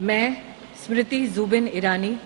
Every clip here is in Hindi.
मैं Smriti Zubin Irani.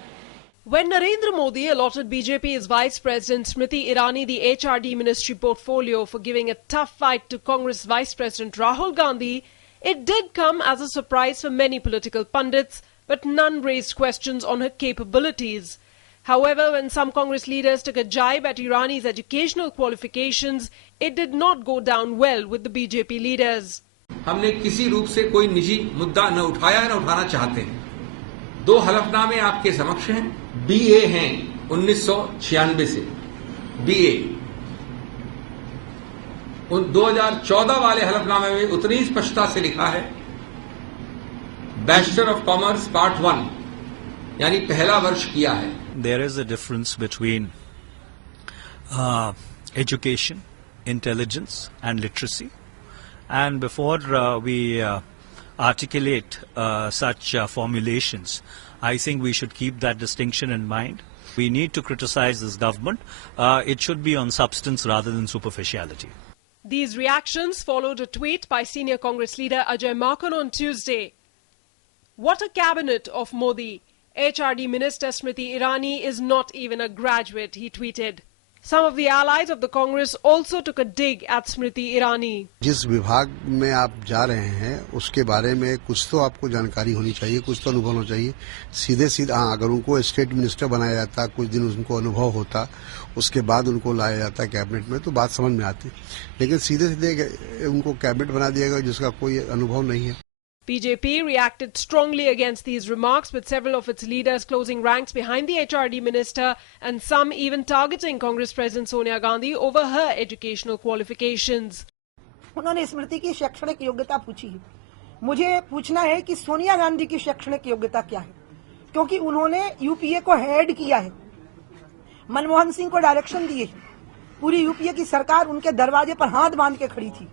When Narendra Modi allotted BJP's Vice President Smriti Irani the HRD ministry portfolio for giving a tough fight to Congress Vice President Rahul Gandhi, it did come as a surprise for many political pundits, but none raised questions on her capabilities. However, when some Congress leaders took a jibe at Irani's educational qualifications, it did not go down well with the BJP leaders. हमने किसी रूप से कोई निजी मुद्दा न उठाया न उठाना चाहते हैं. 2 हलफनामे आपके समक्ष हैं. BA हैं 1996 से BA. उन 2014 वाले हलफनामे में उतनी स्पष्टता से लिखा है बैचलर ऑफ कॉमर्स पार्ट 1 यानी पहला वर्ष किया है. There is a difference between education, intelligence and literacy, and before we articulate such formulations, I think we should keep that distinction in mind. We need to criticize this government. It should be on substance rather than superficiality. These reactions followed a tweet by senior Congress leader Ajay Makhan on Tuesday. What a cabinet of Modi! HRD Minister Smriti Irani is not even a graduate, he tweeted. Some of the allies of the Congress also took a dig at Smriti Irani. जिस विभाग में आप जा रहे हैं उसके बारे में कुछ तो आपको जानकारी होनी चाहिए, कुछ तो अनुभव होना चाहिए. सीधे हाँ, अगर उनको स्टेट मिनिस्टर बनाया जाता, कुछ दिन उनको अनुभव होता, उसके बाद उनको लाया जाता कैबिनेट में तो बात समझ में आती. लेकिन सीधे उनको कैबिनेट बना दिया गया जिसका कोई अनुभव नहीं है. BJP reacted strongly against these remarks, with several of its leaders closing ranks behind the HRD minister and some even targeting Congress President Sonia Gandhi over her educational qualifications. उन्होंने स्मृति की शैक्षणिक योग्यता पूछी है. मुझे पूछना है कि सोनिया गांधी की शैक्षणिक योग्यता क्या है, क्योंकि उन्होंने यूपीए को हेड किया है, मनमोहन सिंह को डायरेक्शन दिए. पूरी यूपीए की सरकार उनके दरवाजे पर हाथ बांध के खड़ी थी.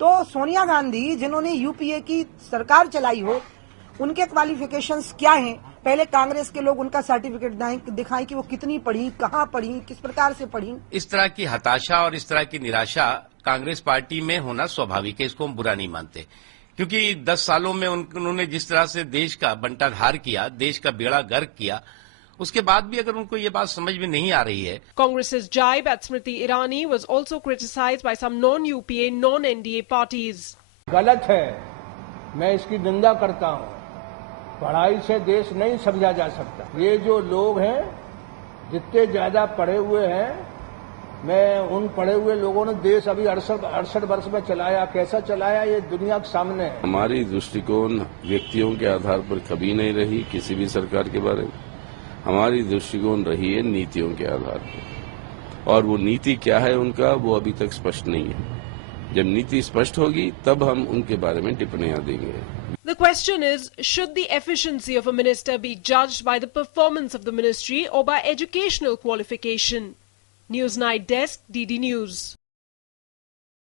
तो सोनिया गांधी जिन्होंने यूपीए की सरकार चलाई हो, उनके क्वालिफिकेशंस क्या हैं? पहले कांग्रेस के लोग उनका सर्टिफिकेट दिखाएं कि वो कितनी पढ़ी, कहाँ पढ़ी, किस प्रकार से पढ़ी. इस तरह की हताशा और इस तरह की निराशा कांग्रेस पार्टी में होना स्वाभाविक है. इसको हम बुरा नहीं मानते, क्योंकि 10 सालों में उन्होंने जिस तरह से देश का बंटाधार किया, देश का बेड़ा गर्क किया, उसके बाद भी अगर उनको ये बात समझ में नहीं आ रही है. Congress's jibe at Smriti Irani was also criticized by some non-UPA, non-NDA parties. गलत है, मैं इसकी निंदा करता हूं. पढ़ाई से देश नहीं समझा जा सकता. ये जो लोग हैं, जितने ज्यादा पढ़े हुए हैं, मैं उन पढ़े हुए लोगों ने देश अभी 68 वर्ष में चलाया, कैसा चलाया ये दुनिया के सामने है. हमारी दृष्टिकोण व्यक्तियों के आधार पर कभी नहीं रही किसी भी सरकार के बारे में. हमारी दृष्टिकोण रही है नीतियों के आधार पर, और वो नीति क्या है उनका वो अभी तक स्पष्ट नहीं है. जब नीति स्पष्ट होगी तब हम उनके बारे में टिप्पणियां देंगे. The question is, should the efficiency of a minister be judged by the performance of the ministry or by educational qualification? Newsnight Desk, DD News.